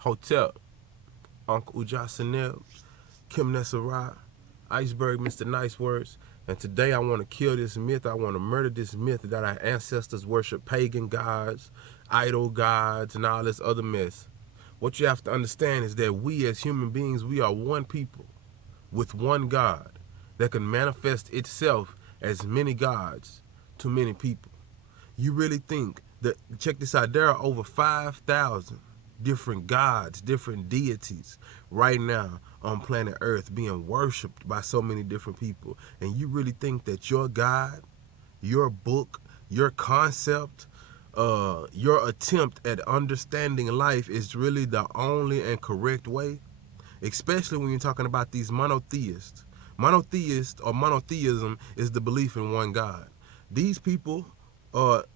Hotel, Uncle Ujasanel, Kim Nessara, Iceberg, Mr. Nice Words. And today I want to kill this myth. I want to murder this myth that our ancestors worship pagan gods, idol gods, and all this other mess. What you have to understand is that we as human beings, we are one people with one God that can manifest itself as many gods to many people. You really think that, check this out, there are over 5,000 different gods, different deities right now on planet Earth being worshipped by so many different people. And you really think that your God, your book, your concept, your attempt at understanding life is really the only and correct way? Especially when you're talking about these monotheists. Monotheist or monotheism is the belief in one God. These people,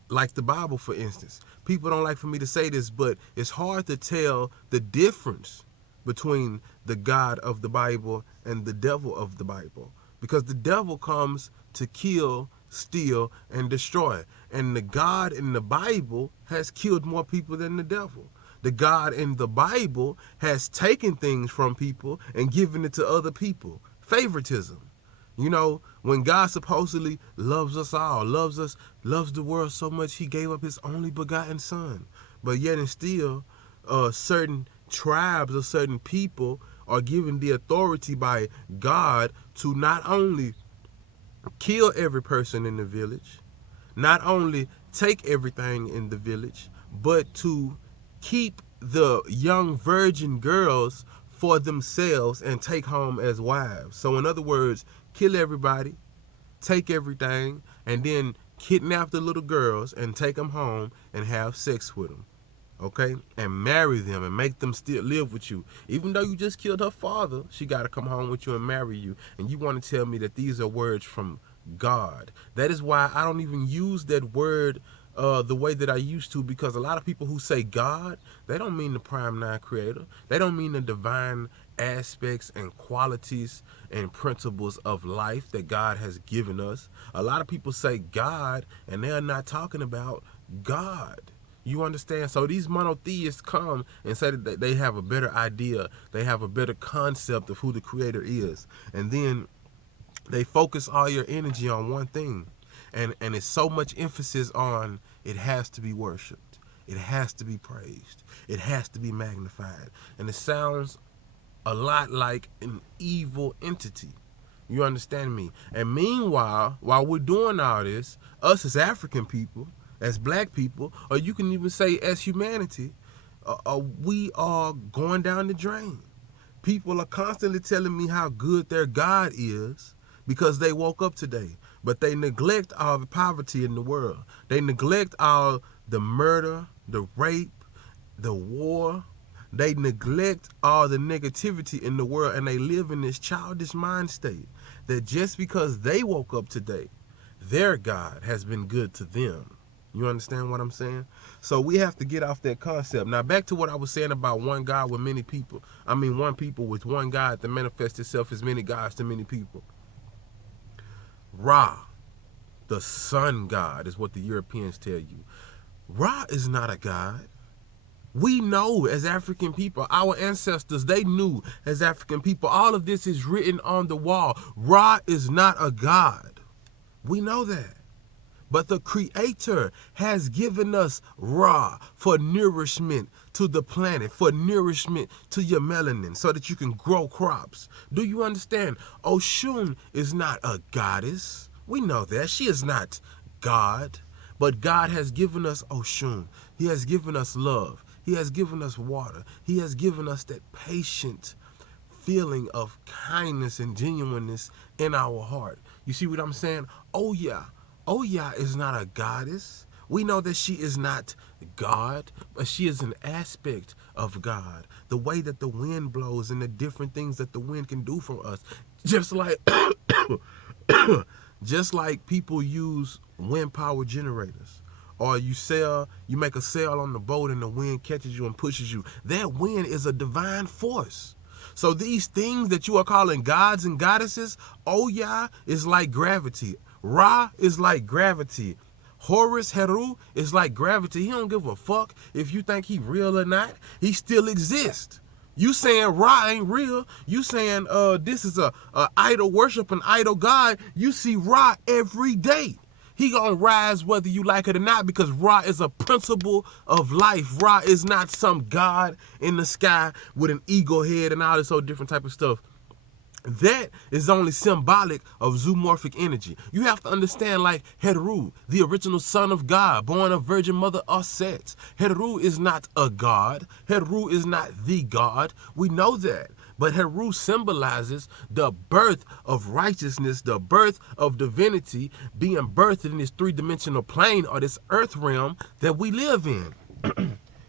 like the Bible, for instance, people don't like for me to say this, but it's hard to tell the difference between the God of the Bible and the devil of the Bible, because the devil comes to kill, steal, and destroy. And the God in the Bible has killed more people than the devil. The God in the Bible has taken things from people and given it to other people. Favoritism. You know, when God supposedly loves us all, loves the world so much, he gave up his only begotten son. But yet and still, certain tribes or certain people are given the authority by God to not only kill every person in the village, not only take everything in the village, but to keep the young virgin girls for themselves and take home as wives. So in other words, kill everybody, take everything, and then kidnap the little girls and take them home and have sex with them. Okay? And marry them and make them still live with you. Even though you just killed her father, she got to come home with you and marry you. And you want to tell me that these are words from God. That is why I don't even use that word the way that I used to, because a lot of people who say God, they don't mean the prime nine creator. They don't mean the divine aspects and qualities and principles of life that God has given us. A lot of people say God and they're not talking about God. You understand? So these monotheists come and say that they have a better idea. They have a better concept of who the creator is. And then they focus all your energy on one thing. And it's so much emphasis on it has to be worshipped. It has to be praised. It has to be magnified. And it sounds a lot like an evil entity. You understand me? And meanwhile, while we're doing all this, us as African people, as black people, or you can even say as humanity, we are going down the drain. People are constantly telling me how good their God is because they woke up today. But they neglect all the poverty in the world. They neglect all the murder, the rape, the war. They neglect all the negativity in the world, and they live in this childish mind state that just because they woke up today, their God has been good to them. You understand what I'm saying? So we have to get off that concept. Now back to what I was saying about one God with many people. I mean one people with one God that manifests itself as many gods to many people. Ra, the sun god, is what the Europeans tell you. Ra is not a god. We know as African people, our ancestors, they knew as African people, all of this is written on the wall. Ra is not a god. We know that. But the Creator has given us Ra for nourishment to the planet, for nourishment to your melanin, so that you can grow crops. Do you understand? Oshun is not a goddess. We know that. She is not God. But God has given us Oshun. He has given us love. He has given us water. He has given us that patient feeling of kindness and genuineness in our heart. You see what I'm saying? Oya is not a goddess. We know that she is not God, but she is an aspect of God. The way that the wind blows and the different things that the wind can do for us. Just like just like people use wind power generators. Or you make a sail on the boat and the wind catches you and pushes you. That wind is a divine force. So these things that you are calling gods and goddesses, Oya is like gravity. Ra is like gravity. Horus Heru is like gravity. He don't give a fuck if you think he real or not. He still exists. You saying Ra ain't real. You saying this is a idol worship, an idol god. You see Ra every day. He gonna rise whether you like it or not, because Ra is a principle of life. Ra is not some god in the sky with an eagle head and all this whole different type of stuff. That is only symbolic of zoomorphic energy. You have to understand, like Heru, the original son of God, born of Virgin Mother Set. Heru is not a god. Heru is not the god. We know that. But Heru symbolizes the birth of righteousness, the birth of divinity being birthed in this three-dimensional plane or this earth realm that we live in.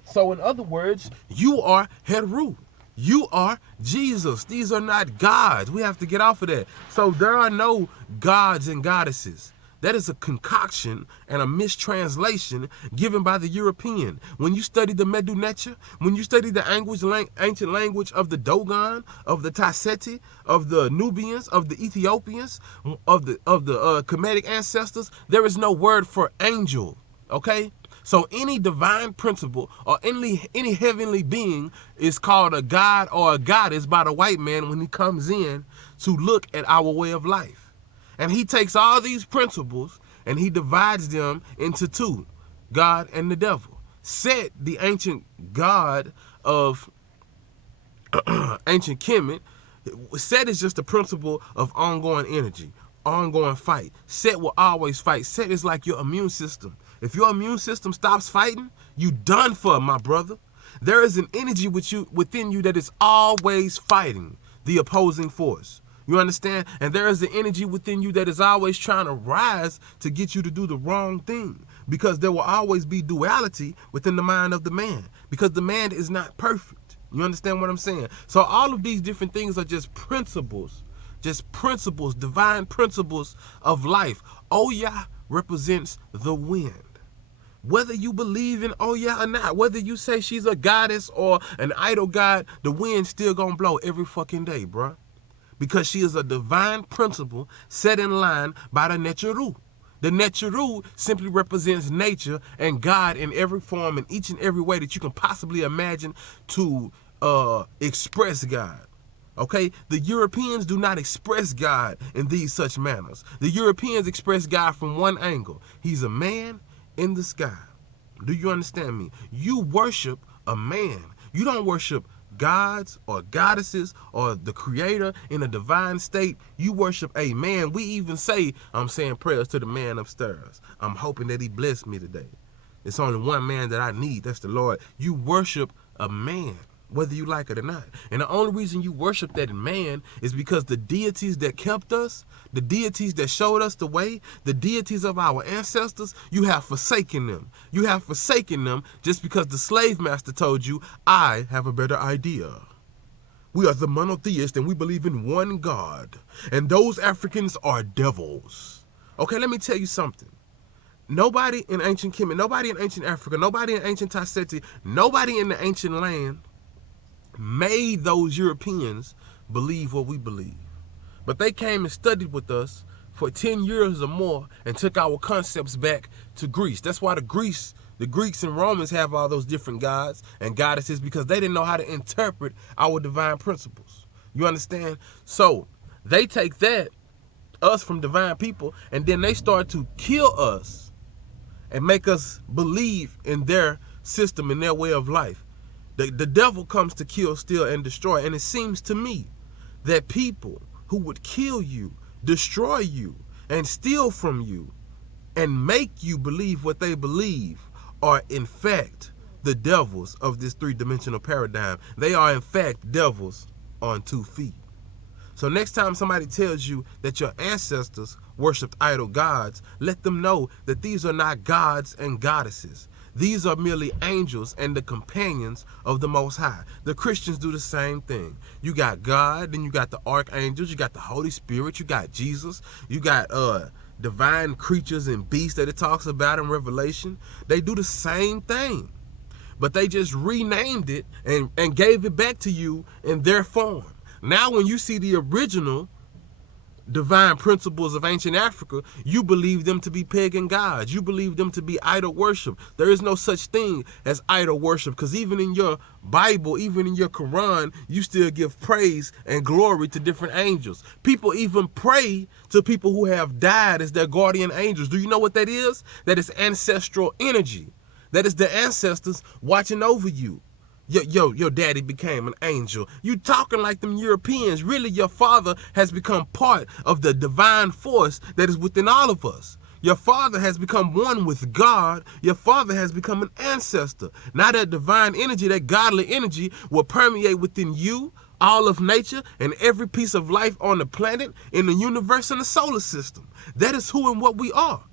So in other words, you are Heru. You are Jesus. These are not gods. We have to get off of that. So there are no gods and goddesses. That is a concoction and a mistranslation given by the European. When you study the Medu Neter, when you study the ancient language of the Dogon, of the Tasseti, of the Nubians, of the Ethiopians, of the Kemetic ancestors, there is no word for angel. Okay? So any divine principle or any heavenly being is called a god or a goddess by the white man when he comes in to look at our way of life. And he takes all these principles and he divides them into two, God and the devil. Set, the ancient god of ancient Kemet, Set is just the principle of ongoing energy, ongoing fight. Set will always fight. Set is like your immune system. If your immune system stops fighting, you done for, my brother. There is an energy within you that is always fighting the opposing force. You understand? And there is an energy within you that is always trying to rise to get you to do the wrong thing, because there will always be duality within the mind of the man, because the man is not perfect. You understand what I'm saying? So all of these different things are just principles, divine principles of life. Oya represents the wind. Whether you believe in Oya or not, whether you say she's a goddess or an idol god, the wind's still gonna blow every fucking day, bruh. Because she is a divine principle set in line by the Neteru. The Neteru simply represents nature and God in every form, in each and every way that you can possibly imagine to express God. Okay, the Europeans do not express God in these such manners. The Europeans express God from one angle. He's a man in the sky. Do you understand me? You worship a man. You don't worship gods or goddesses or the creator in a divine state. You worship a man. We even say, I'm saying prayers to the man upstairs. I'm hoping that he bless me today. It's only one man that I need. That's the Lord. You worship a man, whether you like it or not. And the only reason you worship that man is because the deities that kept us, the deities that showed us the way, the deities of our ancestors, you have forsaken them. You have forsaken them just because the slave master told you, I have a better idea. We are the monotheists and we believe in one God. And those Africans are devils. Okay, let me tell you something. Nobody in ancient Kemet, nobody in ancient Africa, nobody in ancient Tasseti, nobody in the ancient land made those Europeans believe what we believe. But they came and studied with us for 10 years or more and took our concepts back to Greece. That's why the Greeks and Romans have all those different gods and goddesses, because they didn't know how to interpret our divine principles. You understand? So they take that, us from divine people, and then they start to kill us and make us believe in their system and their way of life. The devil comes to kill, steal, and destroy. And it seems to me that people who would kill you, destroy you, and steal from you, and make you believe what they believe, are in fact the devils of this three-dimensional paradigm. They are in fact devils on 2 feet. So next time somebody tells you that your ancestors worshipped idol gods, let them know that these are not gods and goddesses. These are merely angels and the companions of the Most High. The Christians do the same thing. You got God, then you got the archangels, you got the Holy Spirit, you got Jesus, you got divine creatures and beasts that it talks about in Revelation. They do the same thing, but they just renamed it and gave it back to you in their form. Now when you see the original divine principles of ancient Africa, you believe them to be pagan gods. You believe them to be idol worship. There is no such thing as idol worship, because even in your Bible, even in your Quran, you still give praise and glory to different angels. People even pray to people who have died as their guardian angels. Do you know what that is? That is ancestral energy. That is the ancestors watching over you. Your daddy became an angel. You talking like them Europeans. Really, your father has become part of the divine force that is within all of us. Your father has become one with God. Your father has become an ancestor. Now that divine energy, that godly energy will permeate within you, all of nature, and every piece of life on the planet, in the universe, and the solar system. That is who and what we are.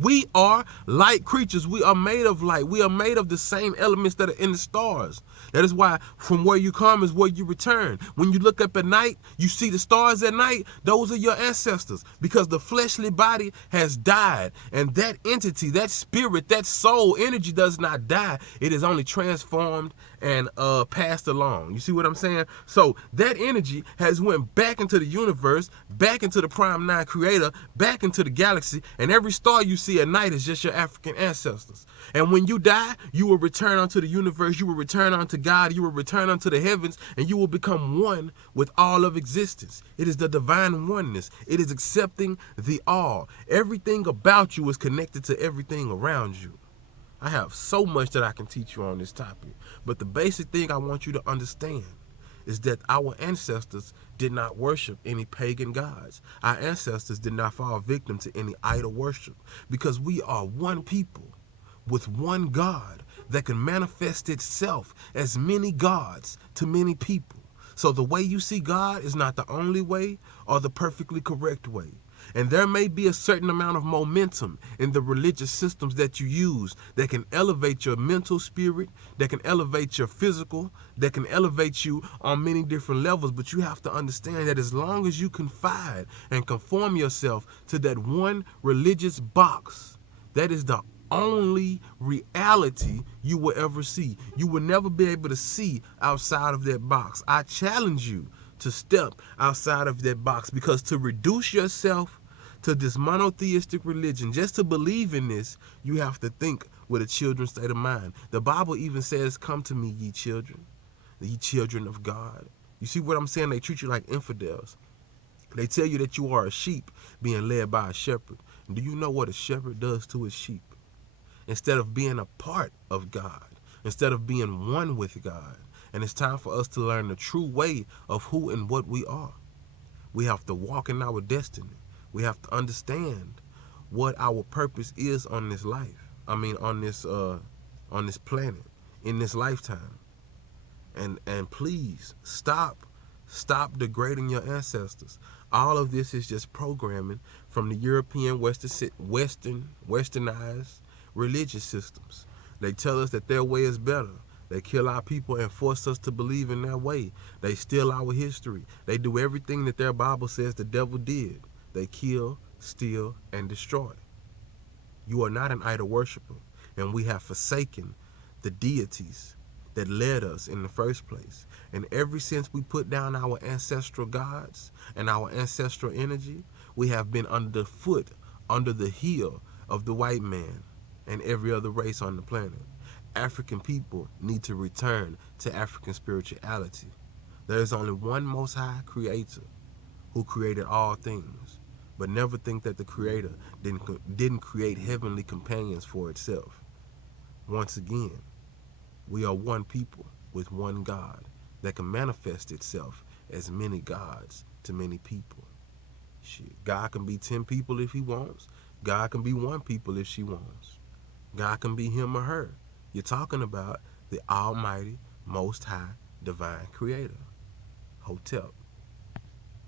We are light creatures. We are made of light. We are made of the same elements that are in the stars. That is why from where you come is where you return. When you look up at night, you see the stars at night. Those are your ancestors, because the fleshly body has died. And that entity, that spirit, that soul energy does not die. It is only transformed and passed along. You see what I'm saying? So that energy has went back into the universe, back into the Prime 9 creator, back into the galaxy, and every star you see at night is just your African ancestors. And when you die, you will return unto the universe, you will return unto God, you will return unto the heavens, and you will become one with all of existence. It is the divine oneness. It is accepting the all. Everything about you is connected to everything around you. I have so much that I can teach you on this topic, but the basic thing I want you to understand is that our ancestors did not worship any pagan gods. Our ancestors did not fall victim to any idol worship, because we are one people with one God that can manifest itself as many gods to many people. So the way you see God is not the only way or the perfectly correct way. And there may be a certain amount of momentum in the religious systems that you use that can elevate your mental spirit, that can elevate your physical, that can elevate you on many different levels. But you have to understand that as long as you confide and conform yourself to that one religious box, that is the only reality you will ever see. You will never be able to see outside of that box. I challenge you to step outside of that box, because to reduce yourself to this monotheistic religion, just to believe in this, you have to think with a children's state of mind. The Bible even says, "Come to me, ye children of God." You see what I'm saying? They treat you like infidels. They tell you that you are a sheep being led by a shepherd. Do you know what a shepherd does to his sheep? Instead of being a part of God, instead of being one with God. And it's time for us to learn the true way of who and what we are. We have to walk in our destiny. We have to understand what our purpose is on this life. On this planet, in this lifetime. And please stop degrading your ancestors. All of this is just programming from the European westernized religious systems. They tell us that their way is better. They kill our people and force us to believe in their way. They steal our history. They do everything that their Bible says the devil did. They kill, steal, and destroy. You are not an idol worshiper, and we have forsaken the deities that led us in the first place. And ever since we put down our ancestral gods and our ancestral energy, we have been under the heel of the white man and every other race on the planet. African people need to return to African spirituality. There is only one Most High Creator who created all things, but never think that the Creator didn't create heavenly companions for itself. Once again, we are one people with one God that can manifest itself as many gods to many people. Shit, God can be 10 people if he wants. God can be 1 people if she wants. God can be him or her. You're talking about the Almighty, Most High, Divine Creator. Hotep.